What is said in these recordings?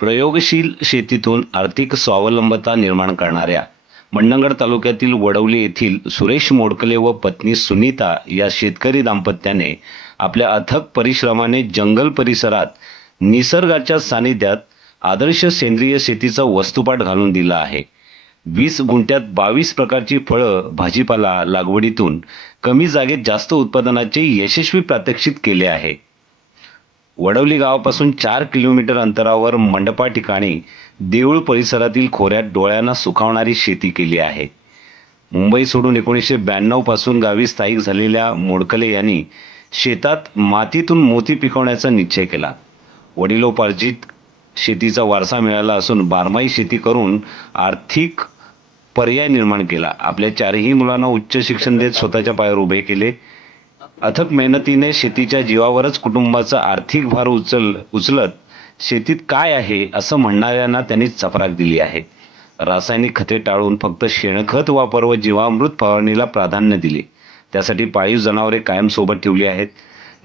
प्रयोगशील शेतीतून आर्थिक स्वावलंबता निर्माण करणाऱ्या मंडणगड तालुक्यातील वडवली येथील सुरेश मोडकले व पत्नी सुनीता या शेतकरी दाम्पत्याने आपल्या अथक परिश्रमाने जंगल परिसरात निसर्गाच्या सानिध्यात आदर्श सेंद्रिय शेतीचा वस्तुपाठ घालून दिला आहे. वीस गुंठ्यात बावीस प्रकारची फळं भाजीपाला लागवडीतून कमी जागेत जास्त उत्पादनाचे यशस्वी प्रात्यक्षित केले आहे. वडवली गावापासून चार किलोमीटर अंतरावर मंडपा ठिकाणी देऊळ परिसरातील खोऱ्यात डोळ्यांना सुखावणारी शेती केली आहे. मुंबई सोडून एकोणीसशे ब्याण्णवपासून गावी स्थायिक झालेल्या मोडकले यांनी शेतात मातीतून मोती पिकवण्याचा निश्चय केला. वडिलोपार्जित शेतीचा वारसा मिळाला असून बारमाही शेती करून आर्थिक पर्याय निर्माण केला. आपल्या चारही मुलांना उच्च शिक्षण देत स्वतःच्या पायावर उभे केले. अथक मेहनतीने शेतीच्या जीवावरच कुटुंबाचा आर्थिक भार उचल उचलत शेतीत काय आहे असं म्हणणाऱ्यांना त्यांनी चपराक दिली आहे. रासायनिक खते टाळून फक्त शेणखत वापर व जीवामृत फवारणीला प्राधान्य दिले. त्यासाठी पाळीव जनावरे कायम सोबत ठेवली आहेत.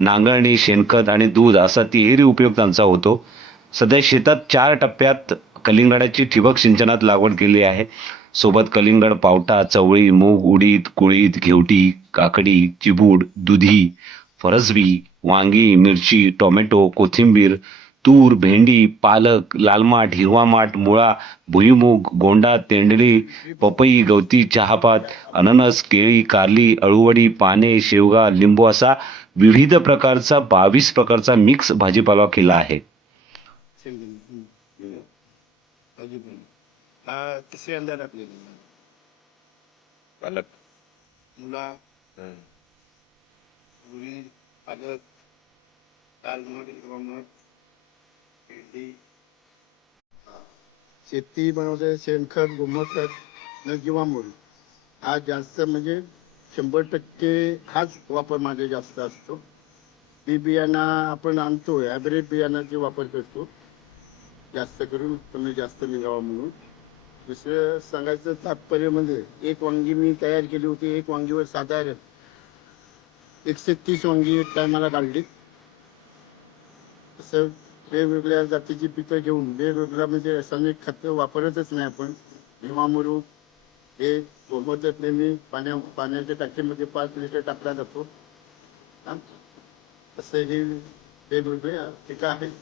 नांगरणी शेणखत आणि दूध असा तिहेरी उपयोग त्यांचा होतो. सध्या शेतात चार टप्प्यात कलिंगडाची ठिबक सिंचनात लागवड केली आहे. सोबत कलिंगड पावटा चवळी मूग उडीद कुळीद घेवटी काकडी चिबूड दुधी फरसबी वांगी मिरची टोमॅटो कोथिंबीर तूर भेंडी पालक लालमाठ हिरवा माठ मुळा भुईमूग गोंडा तेंडली पपई गवती चहापात अननस केळी कारली अळूवडी पाने शेवगा लिंबू असा विविध प्रकारचा बावीस प्रकारचा मिक्स भाजीपाला केला आहे. हा तिसऱ्यांदा टाकलेली पालक. मुला. हं. पालक. तालमट भेंडी शेती बनवते शेणखत गोमखत न जीवामूळ हा जास्त म्हणजे शंभर टक्के हाच वापर माझा जास्त असतो. बी बियाणा आपण आणतो ॲव्हरेज बियाणाचे वापर करतो. जास्त करून कमी जास्त निघावा म्हणून. दुसरं सांगायचं तात्पर्य म्हणजे एक वांगी मी तयार केली होती एक वांगीवर साधारण एकशे तीस वांगी टायमाला काढली तसं वेगवेगळ्या जातीची पिकं घेऊन वेगवेगळ्या म्हणजे रासायनिक खतं वापरतच नाही आपण. भीमामरू हे सोबतच नेहमी पाण्या पाण्याच्या टाकीमध्ये पाच लिटर टाकला जातो. हा. तसं हे वेगवेगळे पिकं आहेत.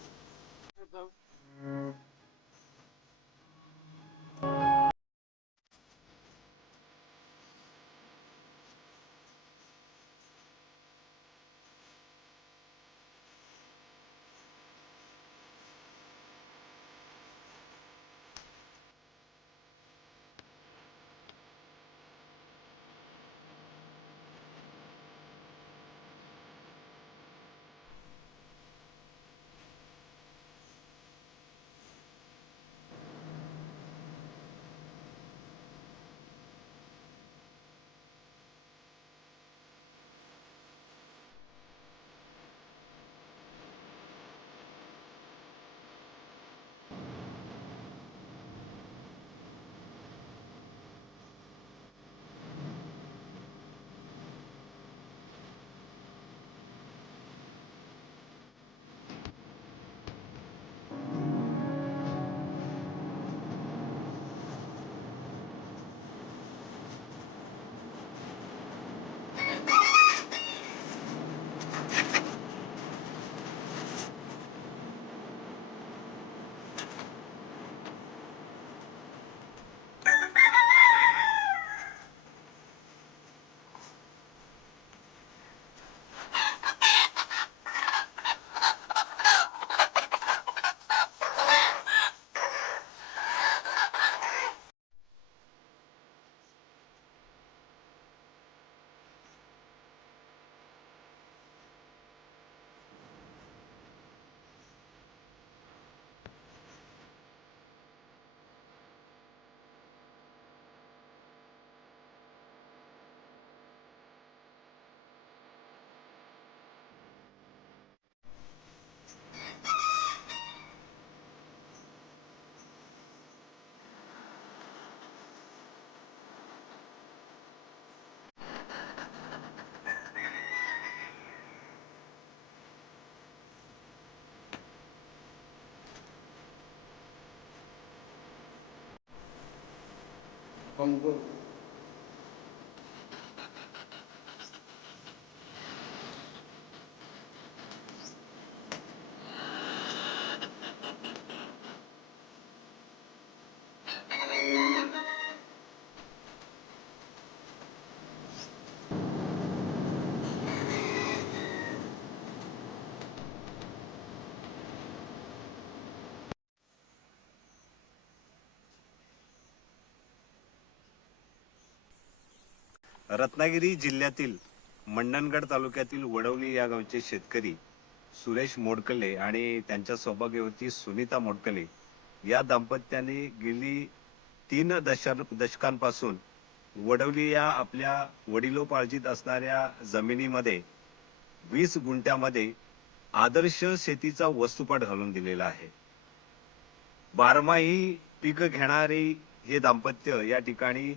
嗯不 रत्नागिरी जिल्ह्यातील मंडणगड तालुक्यातील वडवली या गावचे शेतकरी सुरेश मोडकले आणि त्यांच्या सौभाग्यवती सुनीता मोडकले या दाम्पत्याने गेली तीन दश दशकांपासून वडवली या आपल्या वडिलोपार्जित असणाऱ्या जमिनीमध्ये वीस गुंठ्यामध्ये आदर्श शेतीचा वस्तुपाठ घालून दिलेला आहे. बारमाही पीक घेणारे हे दाम्पत्य या ठिकाणी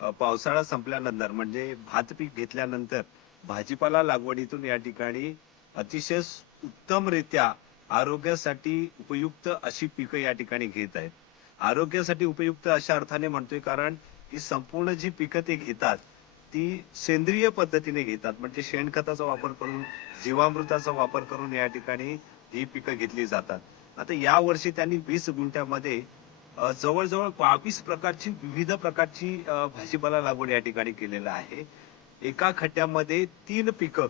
पावसाळा संपल्यानंतर म्हणजे भात पीक घेतल्यानंतर भाजीपाला लागवडीतून या ठिकाणी अतिशय उत्तमरित्या आरोग्यासाठी उपयुक्त अशी पिकं या ठिकाणी घेत आहेत. आरोग्यासाठी उपयुक्त अशा अर्थाने म्हणतोय कारण ही संपूर्ण जी पिकं ते घेतात ती सेंद्रिय पद्धतीने घेतात. म्हणजे शेणखताचा वापर करून जीवामृताचा वापर करून या ठिकाणी ही पिकं घेतली जातात. आता या वर्षी त्यांनी वीस गुंठ्यामध्ये जवळजवळ बावीस प्रकारची विविध प्रकारची भाजीपाला लागवड या ठिकाणी केलेलं आहे. एका खड्ड्यामध्ये तीन पिकं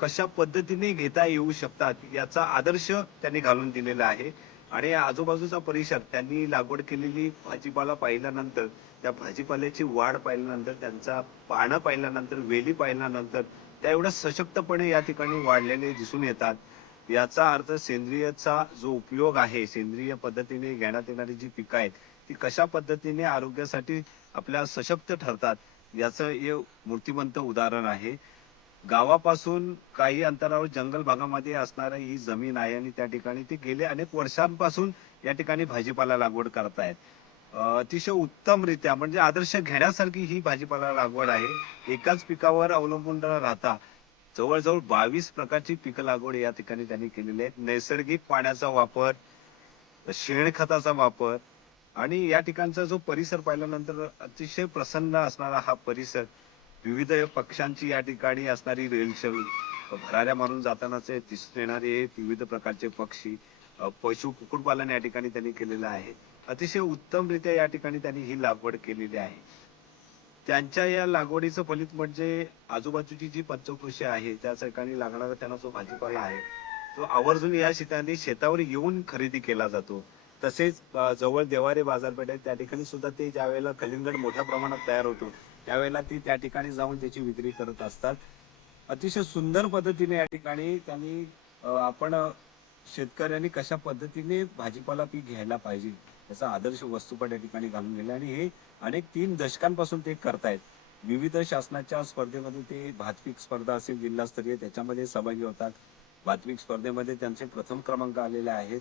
कशा पद्धतीने घेता येऊ शकतात याचा आदर्श त्यांनी घालून दिलेला आहे. आणि आजूबाजूचा परिसर त्यांनी लागवड केलेली भाजीपाला पाहिल्यानंतर त्या भाजीपाल्याची वाढ पाहिल्यानंतर त्यांचा पानं पाहिल्यानंतर वेली पाहिल्यानंतर त्या एवढ्या सशक्तपणे या ठिकाणी वाढलेले दिसून येतात. याचा अर्थ सेंद्रियचा जो उपयोग आहे सेंद्रिय पद्धतीने घेण्यात येणारी जी पिकं आहेत ती कशा पद्धतीने आरोग्यासाठी आपल्या सशक्त ठरतात याचं हे मूर्तिमंत उदाहरण आहे. गावापासून काही अंतरावर जंगल भागामध्ये असणारी ही जमीन आहे आणि त्या ठिकाणी ती गेले अनेक वर्षांपासून या ठिकाणी भाजीपाला लागवड करतायत. अतिशय उत्तमरित्या म्हणजे आदर्श घेण्यासारखी ही भाजीपाला लागवड आहे. एकाच पिकावर अवलंबून न राहता जवळजवळ बावीस प्रकारची पिकं लागवड या ठिकाणी त्यांनी केलेली आहे नैसर्गिक पाण्याचा वापर शेणखताचा वापर आणि या ठिकाणचा जो परिसर पाहिल्यानंतर अतिशय प्रसन्न असणारा हा परिसर विविध पक्ष्यांची या ठिकाणी असणारी रेलचल भराऱ्या मारून जातानाचे दिसून येणारे विविध प्रकारचे पक्षी पशु कुक्कुटपालन या ठिकाणी त्यांनी केलेलं आहे. अतिशय उत्तमरित्या या ठिकाणी त्यांनी ही लागवड केलेली आहे. त्यांच्या या लागवडीचं फलित म्हणजे आजूबाजूची जी पंचकृषी आहे त्या ठिकाणी लागणारा त्यांना जो भाजीपाला आहे तो आवर्जून या शेतांनी शेतावर येऊन खरेदी केला जातो. तसेच जवळ देवारे बाजारपेठ आहे त्या ठिकाणी सुद्धा ते ज्या वेळेला कलिंगड मोठ्या प्रमाणात तयार होतो त्यावेळेला ती त्या ठिकाणी जाऊन त्याची विक्री करत असतात. अतिशय सुंदर पद्धतीने या ठिकाणी त्यांनी आपण शेतकऱ्यांनी कशा पद्धतीने भाजीपाला पीक घ्यायला पाहिजे याचा आदर्श वस्तू पण या ठिकाणी घालून गेले. आणि हे अनेक तीन दशकांपासून ते करतायत. विविध शासनाच्या स्पर्धेमध्ये ते भातपीक स्पर्धा असेल जिल्हास्तरीय त्याच्यामध्ये सहभागी होतात. भातपीक स्पर्धेमध्ये त्यांचे प्रथम क्रमांक आलेले आहेत.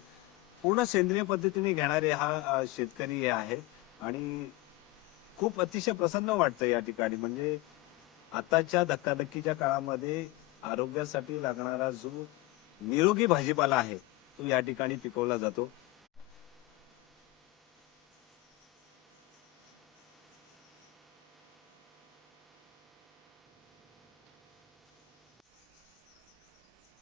पूर्ण सेंद्रिय पद्धतीने घेणारे हा शेतकरी हे आहे आणि खूप अतिशय प्रसन्न वाटतं या ठिकाणी. म्हणजे आताच्या धक्काधक्कीच्या काळामध्ये आरोग्यासाठी लागणारा जो निरोगी भाजीपाला आहे तो या ठिकाणी पिकवला जातो.